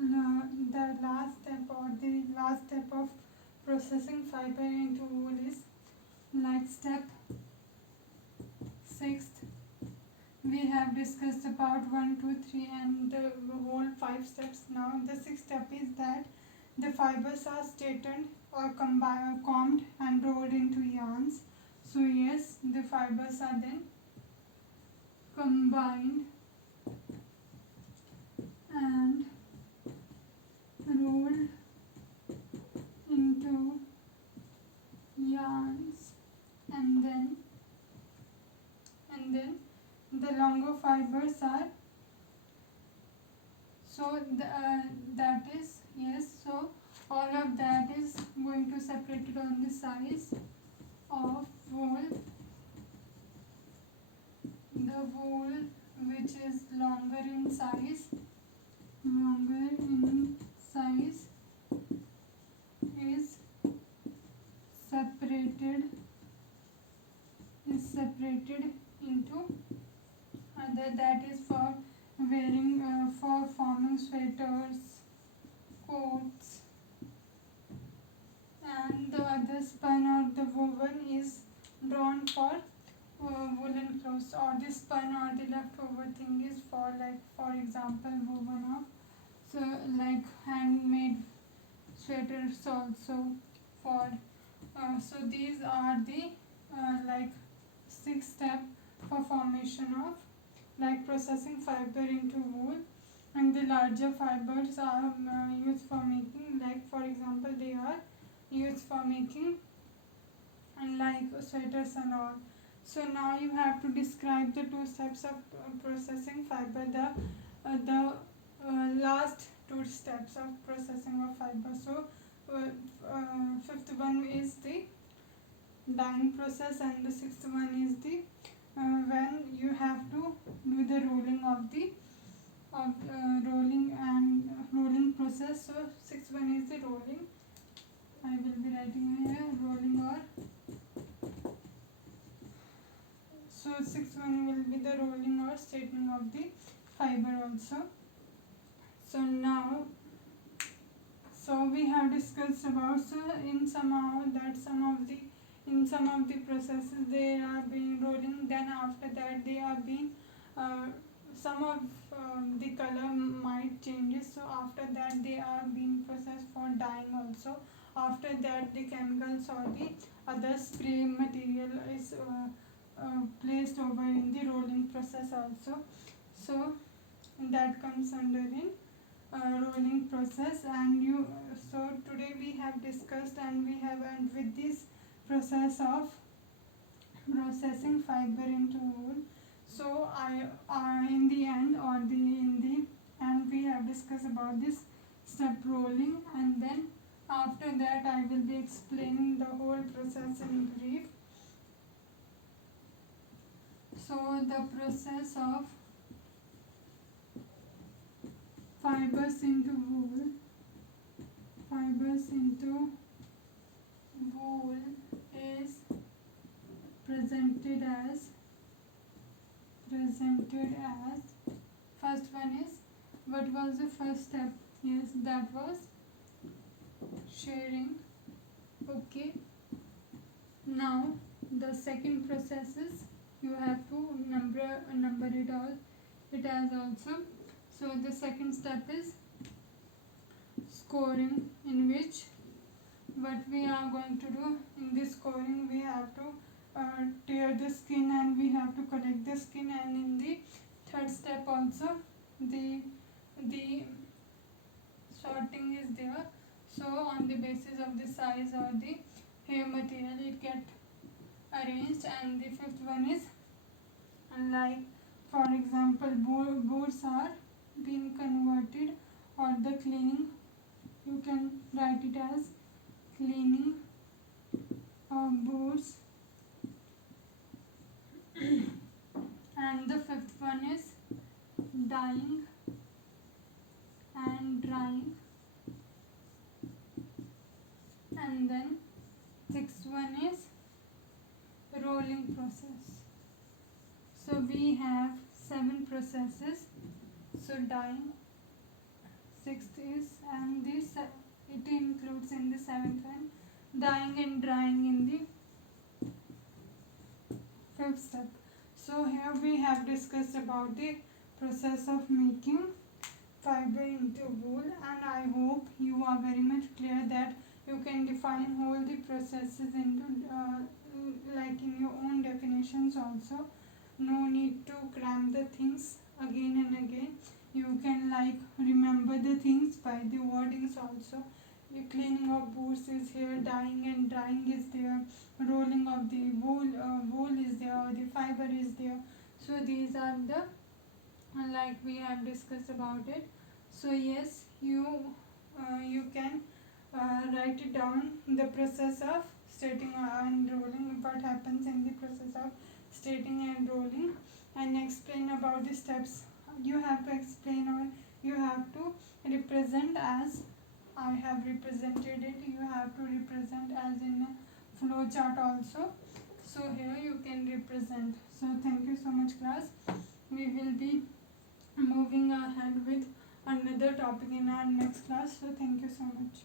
now the last step or the last step of processing fiber into wool is like step 6th. We have discussed about 1, 2, 3 and the whole 5 steps. Now the 6th step is that the fibers are straightened or combed and rolled into yarns. So yes, the fibers are then combined and rolled into yarns, and then the longer fibers are, so that is, yes, so all of that is going to separate it on the size of wool. The wool which is longer in size is separated into other, that is for wearing, for forming sweaters, coats, and the other spun or the woven is drawn for woolen clothes, or the spun or the leftover thing is for, like, for example, woven of, so like handmade sweaters also for, so these are the like 6 step for formation of, like, processing fiber into wool. And the larger fibers are used for making, like, for example, they are used for making and like sweaters and all. So now you have to describe the 2 steps of processing fiber, the last 2 steps of processing of fiber. So 5th one is the dyeing process, and the 6th one is the when you have to do the rolling of the rolling process. So 6th one is the rolling. I will be writing here rolling, or so 6th one will be the rolling or straightening of the fiber also. So now, so we have discussed about, so in somehow that some of the processes they are being rolling, then after that they are being some of the color might changes, so after that they are being processed for dyeing also. After that the chemicals or the other spray material is placed over in the rolling process also. So that comes under in rolling process. And you, so today we have discussed and we have end with this process of processing fiber into wool. So I in the end, or the in the end, we have discussed about this step rolling, and then after that I will be explaining the whole process in brief. So the process of fibers into wool is presented as first one is, what was the first step? Yes, that was shearing. Okay, now the second process is, you have to number it all, it as also. So the second step is scoring, in which what we are going to do in this scoring, we have to tear the skin and we have to collect the skin. And in the third step also the sorting is there, so on the basis of the size or the hair material it get arranged. And the fifth one is, like, for example, boards are being converted, or the cleaning, you can write it as cleaning of boards. And the fifth one is dyeing and drying. And then sixth one is rolling process. So we have 7 processes. So dyeing, sixth is, and this it includes in the seventh one, dyeing and drying in the fifth step. So here we have discussed about the process of making fiber into wool, and I hope you are very much clear that you can define all the processes into like in your own definitions also. No need to cram the things again and again. You can like remember the things by the wordings also. The cleaning of boots is here, dyeing and drying is there, rolling of the wool is there, the fiber is there. So these are the like we have discussed about it. So yes, you can write it down, the process of stating and rolling, what happens in the process of stating and rolling, and explain about the steps. You have to explain, or you have to represent as I have represented it. You have to represent as in a flow chart also. So here you can represent. So thank you so much class. We will be moving ahead with another topic in our next class. So thank you so much.